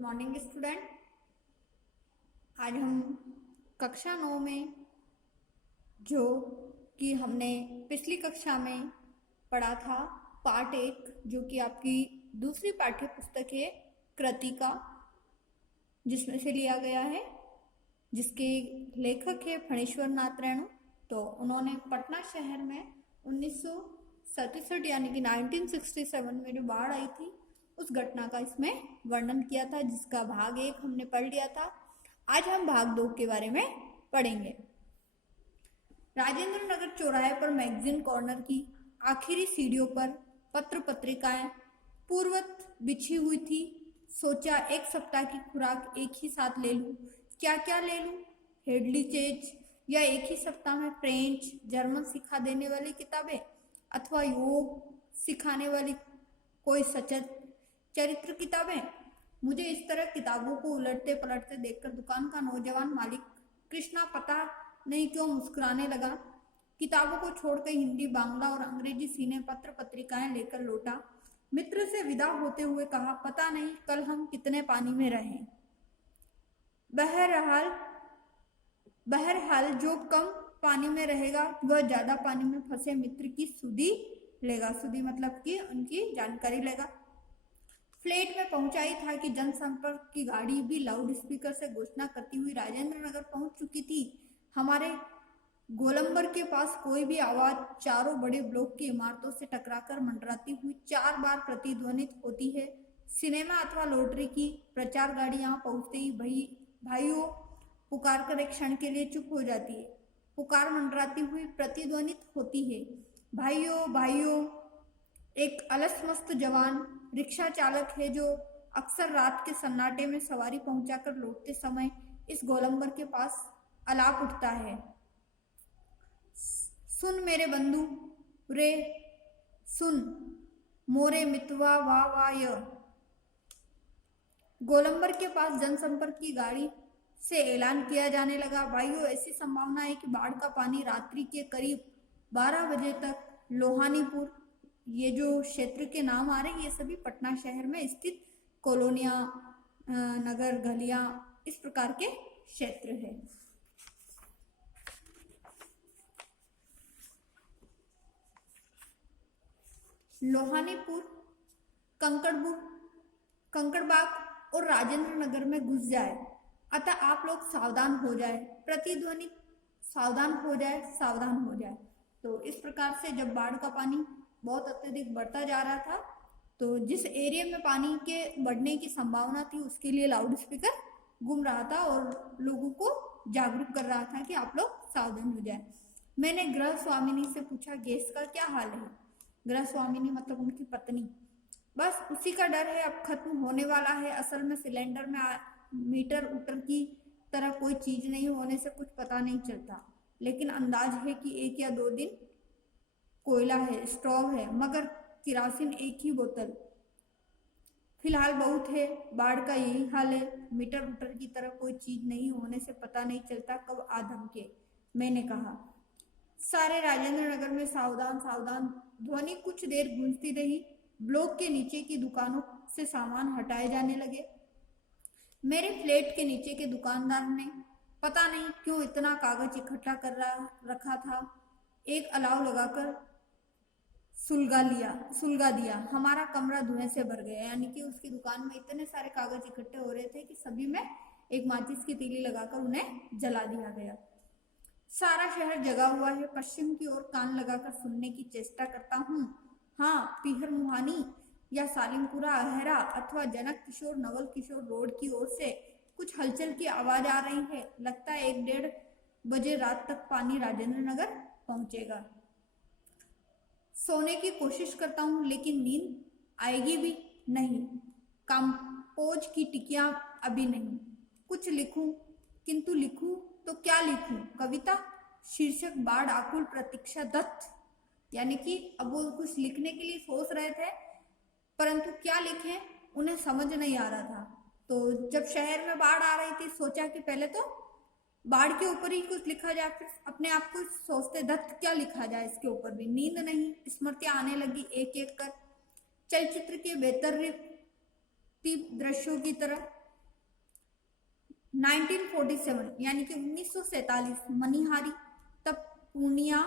Good morning student. आज हम कक्षा 9 में जो कि हमने पिछली कक्षा में पढ़ा था पार्ट 1 जो कि आपकी दूसरी पाठ्य पुस्तक है कृतिका, जिसमें से लिया गया है, जिसके लेखक है फणीश्वर नाथ रेणु। तो उन्होंने पटना शहर में 1967 यानी कि 1967 में जो बाढ़ आई थी उस घटना का इसमें वर्णन किया था, जिसका भाग 1 हमने पढ़ लिया था। आज हम भाग 2 के बारे में पढ़ेंगे। राजेंद्र नगर चौराहे पर मैगजीन कॉर्नर की आखिरी सीढ़ियों पर पत्र पत्रिकाएं पूर्ववत बिछी हुई थी। सोचा एक सप्ताह की खुराक एक ही साथ ले लूं। क्या क्या ले लूं? हेडली चेज या एक ही सप्ताह में फ्रेंच जर्मन सिखा देने वाली किताबें, अथवा योग सिखाने वाली कोई सचेत चरित्र किताबें। मुझे इस तरह किताबों को उलटते पलटते देखकर दुकान का नौजवान मालिक कृष्णा पता नहीं क्यों मुस्कुराने लगा। किताबों को छोड़कर हिंदी, बांग्ला और अंग्रेजी सीने पत्र पत्रिकाएं लेकर लौटा। मित्र से विदा होते हुए कहा, पता नहीं कल हम कितने पानी में रहे। बहरहाल जो कम पानी में रहेगा वह ज्यादा पानी में फंसे मित्र की सुधि लेगा। सुधि मतलब कि उनकी जानकारी लेगा। फ्लैट में पहुंचा ही था कि जनसंपर्क की गाड़ी भी लाउड स्पीकर से घोषणा करती हुई राजेंद्र नगर पहुंच चुकी थी। हमारे गोलंबर के पास कोई भी आवाज चारों बड़े ब्लॉक की इमारतों से टकराकर मंडराती हुई 4 बार प्रतिध्वनित होती है। सिनेमा अथवा लॉटरी की प्रचार गाड़ी यहाँ पहुंचते ही भाइयों पुकार कर एक क्षण के लिए चुप हो जाती है। पुकार मंडराती हुई प्रतिध्वनित होती है, भाइयों भाइयों। एक अलसमस्त जवान रिक्शा चालक है जो अक्सर रात के सन्नाटे में सवारी पहुंचाकर लौटते समय इस गोलंबर के पास अलाप उठता है, सुन मेरे बंधु रे सुन मोरे मितवा वाह वाह। गोलंबर के पास जनसंपर्क की गाड़ी से ऐलान किया जाने लगा, भाइयों ऐसी संभावना है कि बाढ़ का पानी रात्रि के करीब 12 बजे तक लोहानीपुर, ये जो क्षेत्र के नाम आ रहे हैं ये सभी पटना शहर में स्थित कॉलोनियां, नगर, गलियां, इस प्रकार के क्षेत्र है। लोहानीपुर, कंकड़बाग और राजेंद्र नगर में घुस जाए, अतः आप लोग सावधान हो जाए। प्रतिध्वनि सावधान हो जाए, सावधान हो जाए। तो इस प्रकार से जब बाढ़ का पानी बहुत अत्यधिक बढ़ता जा रहा था तो जिस एरिया में पानी के बढ़ने की संभावना थी उसके लिए लाउड स्पीकर घूम रहा था और लोगों को जागरूक कर रहा था कि आप लोग सावधान हो जाए। मैंने गृह स्वामिनी से पूछा, गैस का क्या हाल है? गृह स्वामिनी मतलब उनकी पत्नी। बस उसी का डर है, अब खत्म होने वाला है। असल में सिलेंडर में मीटर उटर की तरह कोई चीज नहीं होने से कुछ पता नहीं चलता, लेकिन अंदाज है कि 1 या 2 दिन कोयला है, स्टोव है, मगर किरासिन एक ही बोतल। फिलहाल बहुत है। बाढ़ का यही हाल है, मीटर उटर की तरह कोई चीज नहीं होने से पता नहीं चलता कब आ धमके। मैंने कहा। सारे राजेंद्र नगर में सावधान सावधान ध्वनि कुछ देर गूंजती रही। ब्लॉक के नीचे की दुकानों से सामान हटाए जाने लगे। मेरे फ्लैट के नीचे के दुकानदार ने पता नहीं क्यों इतना कागज इकट्ठा कर रखा था। एक अलाव लगाकर सुलगा दिया। हमारा कमरा धुएं से भर गया, यानी कि उसकी दुकान में इतने सारे कागज इकट्ठे हो रहे थे कि सभी में एक माचिस की तीली लगाकर उन्हें जला दिया गया। सारा शहर जगा हुआ है। पश्चिम की ओर कान लगाकर सुनने की चेष्टा करता हूँ। हाँ, पीहर मुहानी या सालिमपुरा, अहरा अथवा जनक किशोर, नवल किशोर रोड की ओर से कुछ हलचल की आवाज आ रही है। लगता है 1-1.5 बजे रात तक पानी राजेंद्र नगर पहुंचेगा। सोने की कोशिश करता हूँ लेकिन नींद आएगी भी नहीं। कंपोज की टिकियां अभी नहीं। कुछ लिखूं, किंतु लिखूं तो क्या लिखूं? कविता? शीर्षक बाढ़ आकुल प्रतीक्षा दत्त। यानी कि अब वो कुछ लिखने के लिए सोच रहे थे, परंतु क्या लिखें उन्हें समझ नहीं आ रहा था। तो जब शहर में बाढ़ आ रही थी सोचा कि पहले तो बाढ़ के ऊपर ही कुछ लिखा जाए। फिर अपने आप को सोचते दत्त क्या लिखा जाए इसके ऊपर भी। नींद नहीं, स्मृतियां आने लगी एक एक कर, चलचित्र के बेहतर दृश्यों की तरह। 1947 यानी कि 1947 मनिहारी, तब पूर्णिया,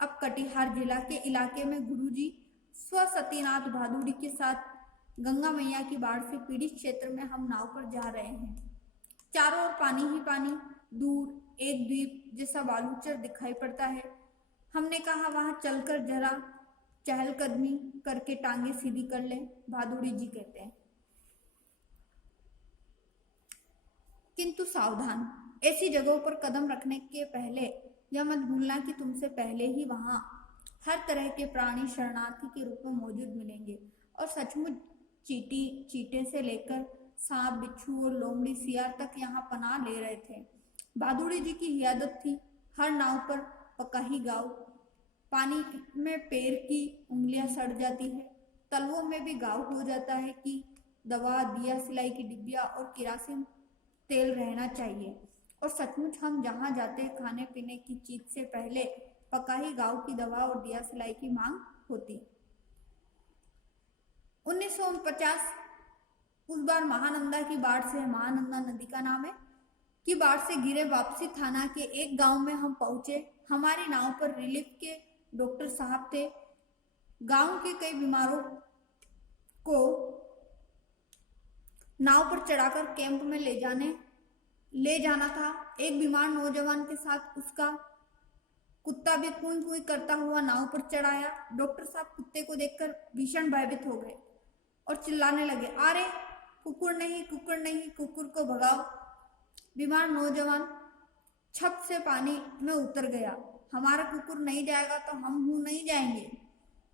अब कटिहार जिला के इलाके में गुरुजी स्व सतीनाथ भादुड़ी के साथ गंगा मैया की बाढ़ से पीड़ित क्षेत्र में हम नाव पर जा रहे हैं। चारों ओर पानी ही पानी, दूर एक द्वीप जैसा बालूचर दिखाई पड़ता है। हमने कहा वहां चलकर जरा चहलकदमी करके टांगे सीधी कर ले। भादुड़ी जी कहते हैं, किंतु सावधान, ऐसी जगहों पर कदम रखने के पहले यह मत भूलना कि तुमसे पहले ही वहां हर तरह के प्राणी शरणार्थी के रूप में मौजूद मिलेंगे। और सचमुच चींटी, चीते से लेकर सांप, बिच्छू और लोमड़ी सियार तक यहाँ पनाह ले रहे थे। भादुड़ी जी की ही आदत थी, हर नाव पर पका ही गाँव। पानी में पैर की उंगलियां सड़ जाती है, तलवों में भी गाँव हो जाता है कि दवा, दिया, सिलाई की डिब्बिया और किरासिन तेल रहना चाहिए। और सचमुच हम जहाँ जाते खाने पीने की चीज से पहले पका ही गाँव की दवा और दिया सिलाई की मांग होती। 1949 उस बार महानंदा की बाढ़ से, महानंदा नदी का नाम है, की बाढ़ से घिरे वापसी थाना के एक गांव में हम पहुंचे। हमारी नाव पर रिलीफ के डॉक्टर साहब थे। गांव के कई बीमारों को नाव पर चढ़ाकर कैंप में ले जाना था। एक बीमार नौजवान के साथ उसका कुत्ता भी कूई कूई करता हुआ नाव पर चढ़ाया। डॉक्टर साहब कुत्ते को देखकर भीषण भयभीत हो गए और चिल्लाने लगे, अरे कुकुर नहीं, कुकुर नहीं, कुकुर को भगाओ। बीमार नौजवान छप से पानी में उतर गया। हमारा कुकुर नहीं जाएगा तो हम हूं नहीं जाएंगे,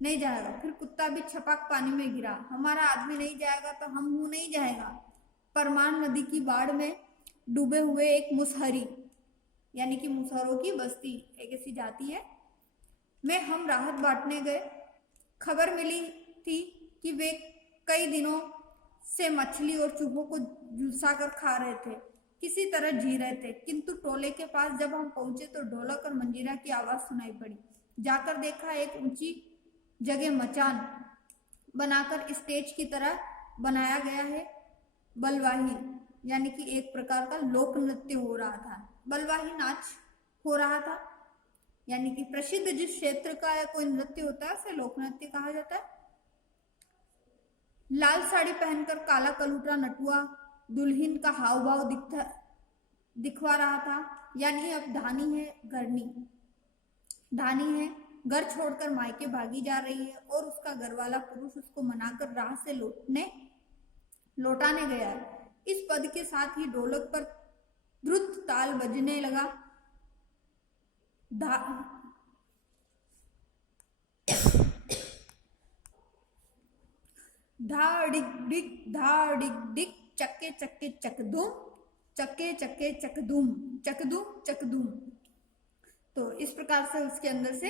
नहीं जाएगा। फिर कुत्ता भी छपाक पानी में गिरा। हमारा आदमी नहीं जाएगा तो हम हूं नहीं जाएगा। परमान नदी की बाढ़ में डूबे हुए एक मुसहरी, यानी कि मुसहरों की बस्ती एक ऐसी जाति है, में हम राहत बांटने गए। खबर मिली थी कि वे कई दिनों से मछली और चूहों को झुलसा कर खा रहे थे, किसी तरह जी रहे थे। किंतु टोले के पास जब हम पहुंचे तो ढोलक और मंजीरा की आवाज सुनाई पड़ी। जाकर देखा, एक ऊंची जगह मचान बनाकर स्टेज की तरह बनाया गया है। बलवाही यानी कि एक प्रकार का लोक नृत्य हो रहा था। बलवाही नाच हो रहा था, यानी कि प्रसिद्ध जिस क्षेत्र का या कोई नृत्य होता है उसे लोक नृत्य कहा जाता है। लाल साड़ी पहनकर काला कलूटा नटुआ दुल्हन का हाव भाव दिखवा रहा था, यानी अब धानी है, धानी है, घर छोड़कर मायके भागी जा रही है और उसका घरवाला पुरुष उसको मनाकर राह से लौटाने गया है। इस पद के साथ ही ढोलक पर द्रुत ताल बजने लगा। धा डिग डिग, धा डिग डिग, चक्के चक्के चकदुम, चक्के चक्के चकदुम, चकदुम चकदुम। तो इस प्रकार से उसके अंदर से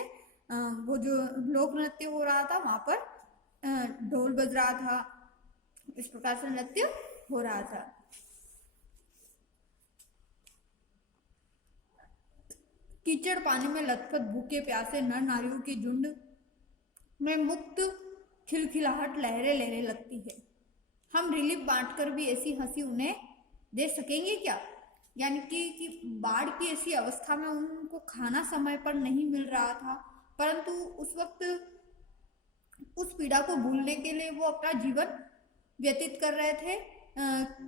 वो जो लोक नृत्य हो रहा था वहां पर ढोल बज रहा था, इस प्रकार से नृत्य हो रहा था। कीचड़ पानी में लथपथ भूखे प्यासे नर नारियों के झुंड में मुक्त खिलखिलाहट लहरे लहरे लगती है। हम रिलीफ बांटकर भी ऐसी हंसी उन्हें दे सकेंगे क्या? यानी कि बाढ़ की ऐसी अवस्था में उनको खाना समय पर नहीं मिल रहा था, परंतु उस वक्त उस पीड़ा को भूलने के लिए वो अपना जीवन व्यतीत कर रहे थे,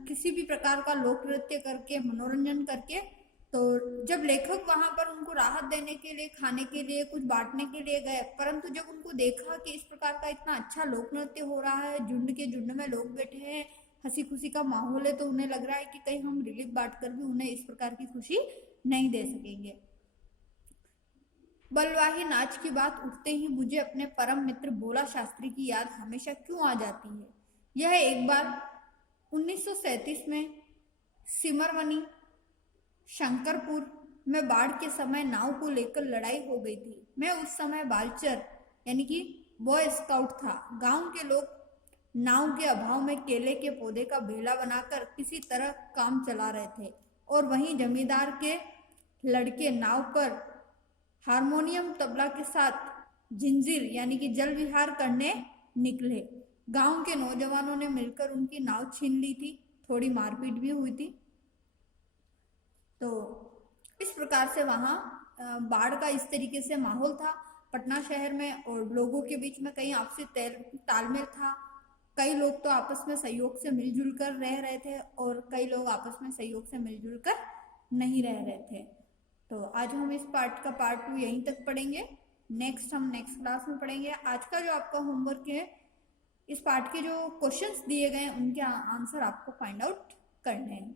किसी भी प्रकार का लोक नृत्य करके, मनोरंजन करके। तो जब लेखक वहां पर उनको राहत देने के लिए, खाने के लिए, कुछ बांटने के लिए गए, परंतु जब उनको देखा कि इस प्रकार का इतना अच्छा लोक नृत्य हो रहा है, झुंड के झुंड में लोग बैठे हैं, हंसी खुशी का माहौल है, तो उन्हें लग रहा है कि कहीं हम रिलीफ बांट कर भी उन्हें इस प्रकार की खुशी नहीं दे सकेंगे। बलवाही नाच की बात उठते ही मुझे अपने परम मित्र भोला शास्त्री की याद हमेशा क्यों आ जाती है। यह एक बार 1937 में सिमरमनी शंकरपुर में बाढ़ के समय नाव को लेकर लड़ाई हो गई थी। मैं उस समय बालचर यानी कि बॉय स्काउट था। गांव के लोग नाव के अभाव में केले के पौधे का भेला बनाकर किसी तरह काम चला रहे थे और वहीं जमींदार के लड़के नाव पर हारमोनियम तबला के साथ जिंजीर यानी कि जल विहार करने निकले। गांव के नौजवानों ने मिलकर उनकी नाव छीन ली थी, थोड़ी मारपीट भी हुई थी। तो इस प्रकार से वहाँ बाढ़ का इस तरीके से माहौल था पटना शहर में, और लोगों के बीच में कहीं आपसी तालमेल था। कई लोग तो आपस में सहयोग से मिलजुल कर रह रहे थे और कई लोग आपस में सहयोग से मिलजुल कर नहीं रह रहे थे। तो आज हम इस पार्ट का पार्ट 2 यहीं तक पढ़ेंगे। नेक्स्ट हम नेक्स्ट क्लास में पढ़ेंगे। आज का जो आपका होमवर्क है, इस पार्ट के जो क्वेश्चंस दिए गए हैं उनके आंसर आपको फाइंड आउट करने हैं।